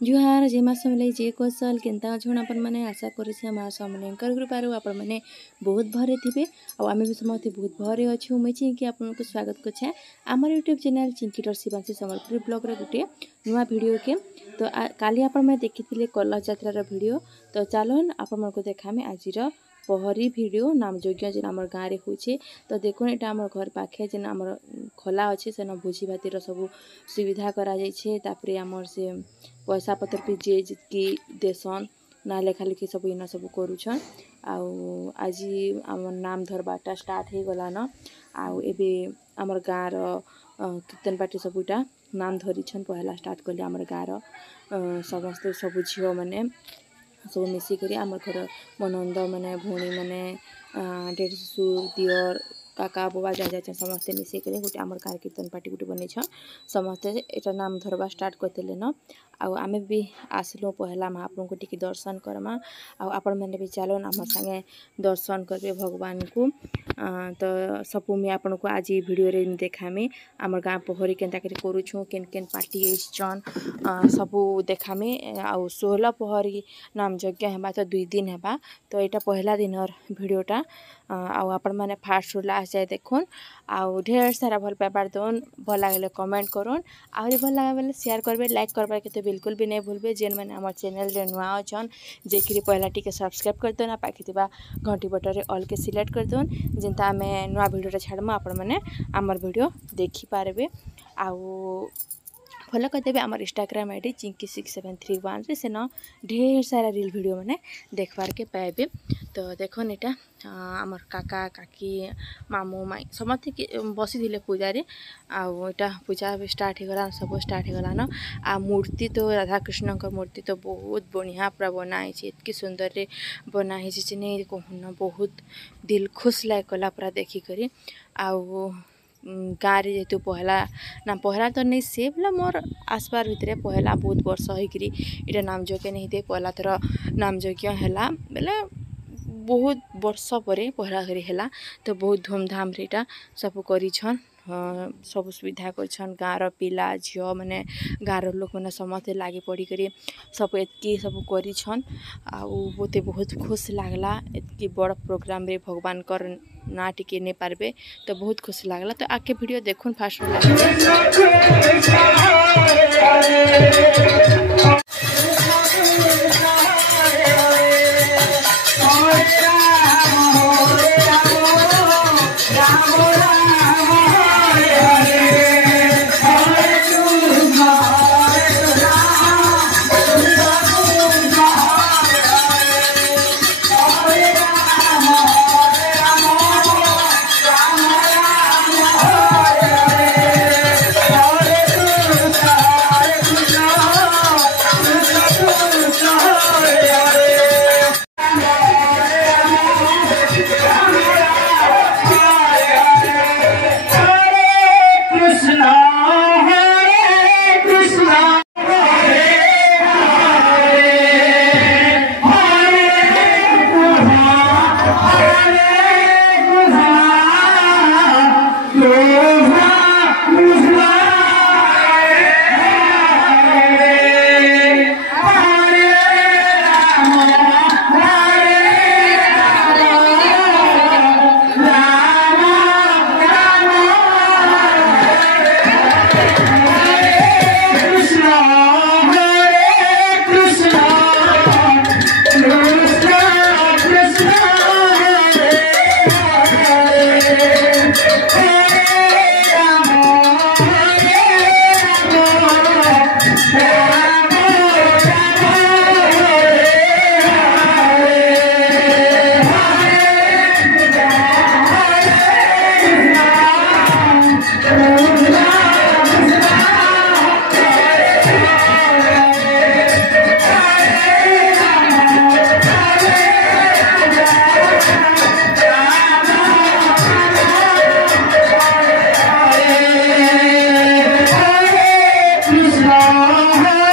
जुहार जेमा समले जे कौशल केन्ता छुण अपन मैंने आशा करें माँ समलेकर कृपारू आपण मैंने बहुत भरे थे आम भी समस्त बहुत भरे अच्छे मुझे चिंकी आपको स्वागत करे आमर YouTube channel Chinki Shivanshi Sambalpur blog गोटे नुआ वीडियो के तो काली आपण देखी कलश यात्रार वीडियो तो चलन आपण को देखामे आज पहरी वीडियो नाम यज्ञ जेन आम गाँव में होचे तो देखो यहाँ आम घर पाखे जेन आम खोला अच्छे से भोजी भातर सब सुविधा करापर आमर से पैसा पतर भी जे जितकी देसन ना लेखा लिखी सब इन सब करुछन आज आम नाम धरबाटा स्टार्ट हो गलान आमर गाँव कीर्तन पार्टी सबूटा नाम धरीछन पहला स्टार्ट कले आमर गाँव समस्त सब झील मैंने सब मिसिक आम घर मनंद मैंने भौणी मैंने डेढ़ ससुर दियर काका बुआ जा जाए समस्ते मिसिक गोटे आम गाँव कीर्तन पार्टी गोटे बन समस्ते एटा नाम धरवा स्टार्ट करते न आम भी आसलु पहला महाप्रभु को टी दर्शन करमा आपण मैंने भी चलन आम संगे दर्शन करेंगे भगवान को तो सब मुझे आपन को आज वीडियो रे देखामी आम गाँव पहरी केन्ता करूँ केन केन पार्टी एसन सब देखामी आउ 16 पहरी नाम यज्ञ है तो 2 दिन है तो यहाँ पहला दिन वीडियोटा आपण मैंने फास्ट रु लास्ट जाए देखुन आउ ढेर सारा भल पाइबार दौन भल लगे कमेंट करुन आहरी भल लगे बोले शेयर करबे लाइक करबार के तो बिल्कुल भी नहीं भूलबे जेन मैंने आम चैनल रे नुआ अछन जेकि पहला टिके सब्सक्राइब कर देना पाखि घंटी बटन रे ऑल के सिलेक्ट कर देन जिनता आम नुआ वीडियो छाड़मा आपण मैंने आमर वीडियो देखि पारबे आउ फॉलो करदेवे आम इंस्टाग्राम आईडी चिंकी 6731 रे सेन ढेर सारा रील वीडियो मैंने देखबार के पाइबे तो देखन एटा आमर काका काकी मामू माई समस्त बसी थे पूजा रे आटा पूजा भी स्टार्ट हो गला सब स्टार्ट हो गला न आ मूर्ति तो राधा कृष्ण का मूर्ति तो बहुत बढ़िया पूरा बनाई इतनी सुंदर रे बनाई नहीं कहून बहुत दिल खुश लाग गला पूरा देखिक आउ गाँव रे जेतु पहला तो नहीं से बोला मोर आसपार भितर पहला बहुत वर्ष होकर इटा नाम यज्ञ नहीं दे पहला थर नाम यज्ञ है बोले बहुत वर्ष पर पहला घरी है तो बहुत धूमधाम रे इटा सब करिछन सब सुविधा करछन गाँव पिला झील मैंने गाँव लोक मैंने समस्ते लगे पड़ी कर सब एतकी सब करिछन आते बहुत खुश लगला एतकी बड़ प्रोग्राम रे भगवान कर ना टिके नहीं पारबे तो बहुत खुश लगला तो आके वीडियो देखुन फास्ट Krishna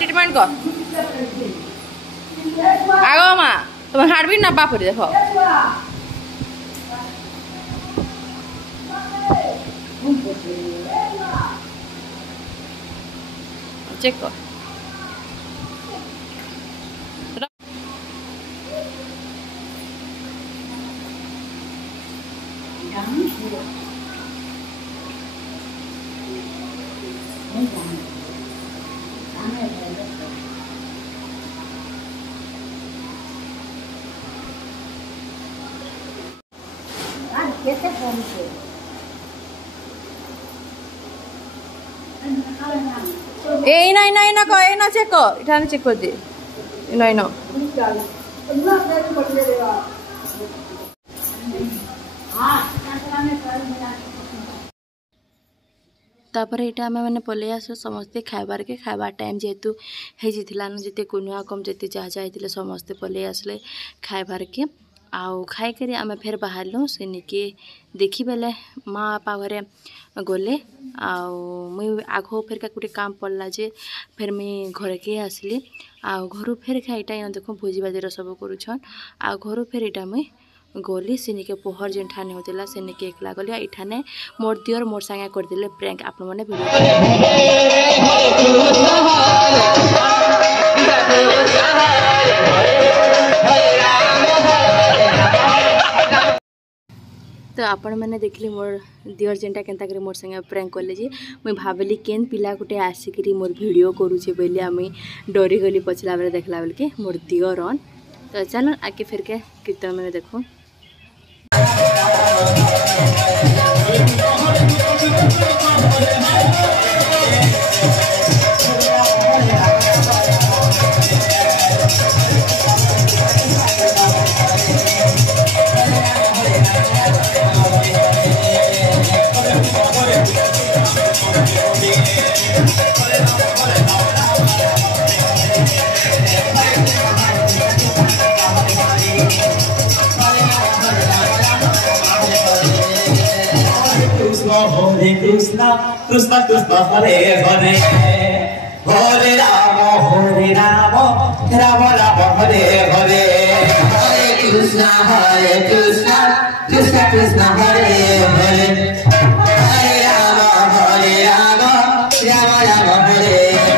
ट्रीटमेंट कर आगो माँ तुम हार्टबीट ना बाप देखो चेक कर ना चेक कर इठाने चेक कर दे इना तापर यहाँ आम मैंने पलि आस समस्ते खाइबार के खाइबा टाइम जेहेतु होना जिते कुनुआ कम जिते जहाँ जहाँ समस्ते पलि आसले खाइबार के आउ खाई आम फेर बाहरलु से निके देखी बेले माँ बापा घरे गले मुई आग फेर का गोटे काम पड़ला जे फिर मुई घर के आसली आउ घर फेर खाईटा देखो भोजी बाजार सब करुछन आ घर फेर इटा मुई गली से निके पोहर जेन ठाने होतेला से निके एकला गली इठाने मोर दियर मोर संगे करदिले प्रैंक आपण माने तो आपण मैंने देखली मोर दियर जेनटा केनता करे मोर संगे प्रैंक करले जे मुई भाबली केन पिला गुटे आसिकरी मोर वीडियो करूछे बोली आमी डरी गली पछला बेले देखला बेल के मोर दियर ऑन तो चलो आके फिर के कीर्तन मैंने देखो Hare Krishna, Krishna Krishna Hare Hare, Hare Rama, Rama Rama, Hare Hare. Krishna Hare Krishna Krishna Krishna Hare Hare Hare Rama Rama Rama Hare Hare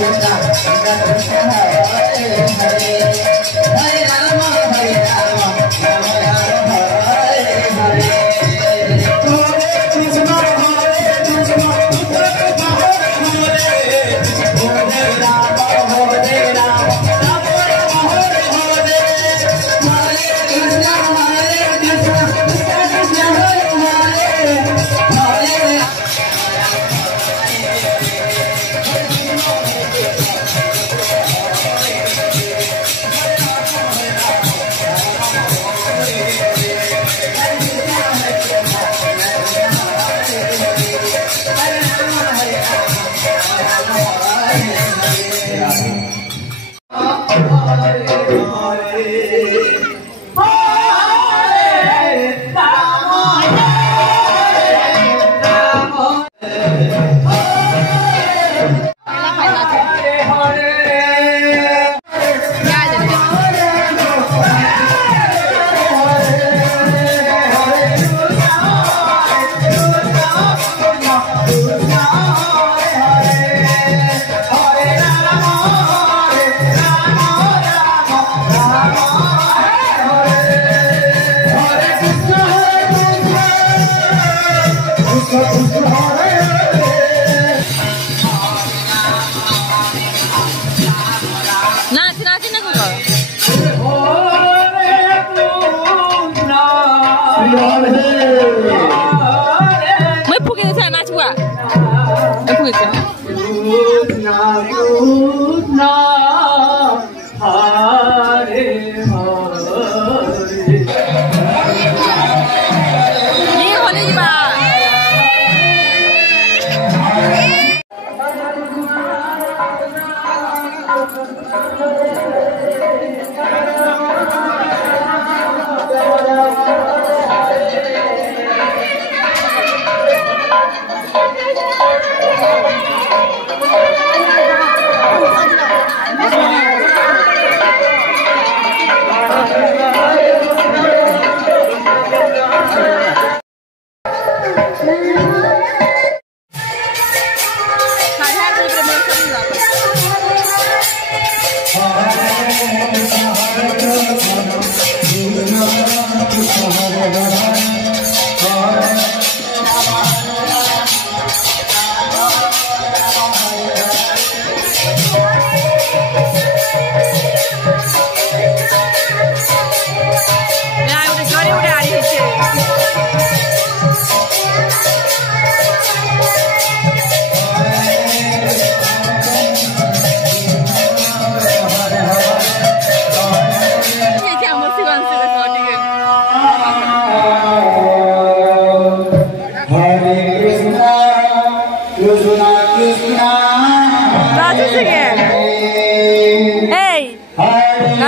Krishna Krishna Krishna Hare Hare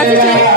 बाजुचे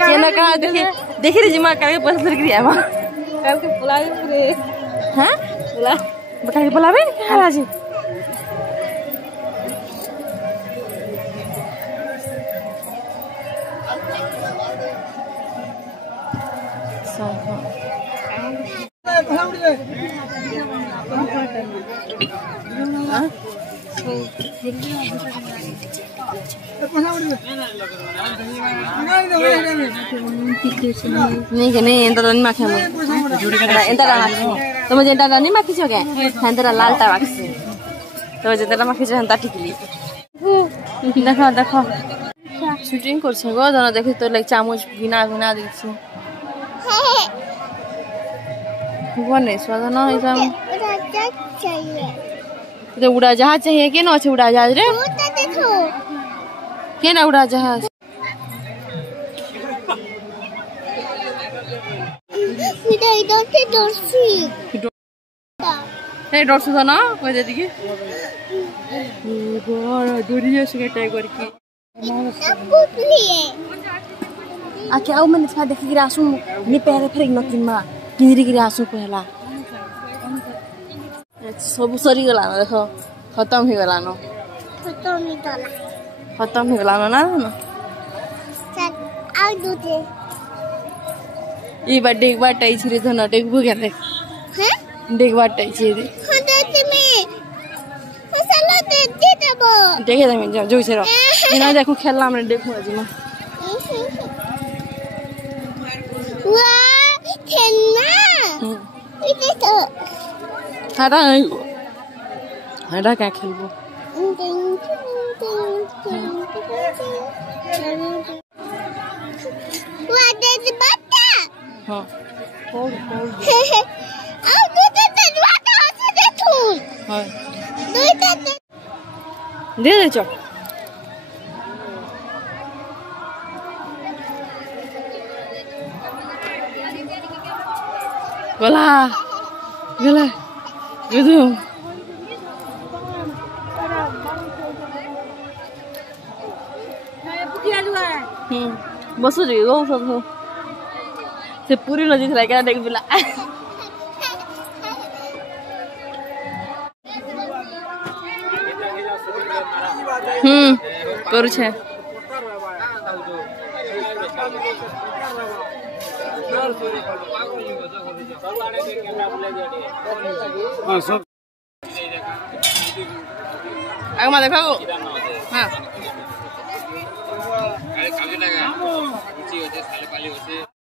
केना कहा देखी रे जिमा काके पैसा धर के आवा कल के बुलावे रे हां बुला बता के बुलावे हां जी नहीं एंता तो नहीं माखे मैं एंता तो मुझे एंता नहीं माखी छो के एंता लाल टा माखी तो मुझे एंता माखी छो एंता टिकली देखो देखो शूटिंग कर छगो जना देखि तो लाइक चामच बिना बिना दै छी बने स्वाद ना ऐसा चाहिए तो उड़ा जहाज चाहिए के ना छै उड़ा जहाज रे देखो के ना उड़ा जहाज इधर से दोस्ती ए डरसु था ना कोइ जति की बड़ा दूरिया से टाइगर की आके आउ मैंने छा देखि रासु नि पैर फेरि न किनमा किनरी की रासु पहला सब सरी गला न देखो खत्म हो गला न खत्म हो गला ना चल आओ दूजे ई बर्थडे एक बार टाई छिरे तो नटे को के देख हैं देख बार टाई छिरे हां देते में मसाला दे देबो देखे त मैं जो से रो बिना देखो खेलला हमने देखो आज में वाह खेलना इधर तो हरा हरा क्या खेलबो वाह दे बता हां आओ दूजे वाटा से दे तू हां दूजे दे चो गला गला गदो बसो रे गो सब से पूरी नदी थला क्या देख बिला करू छे आगे मा देखो हाँ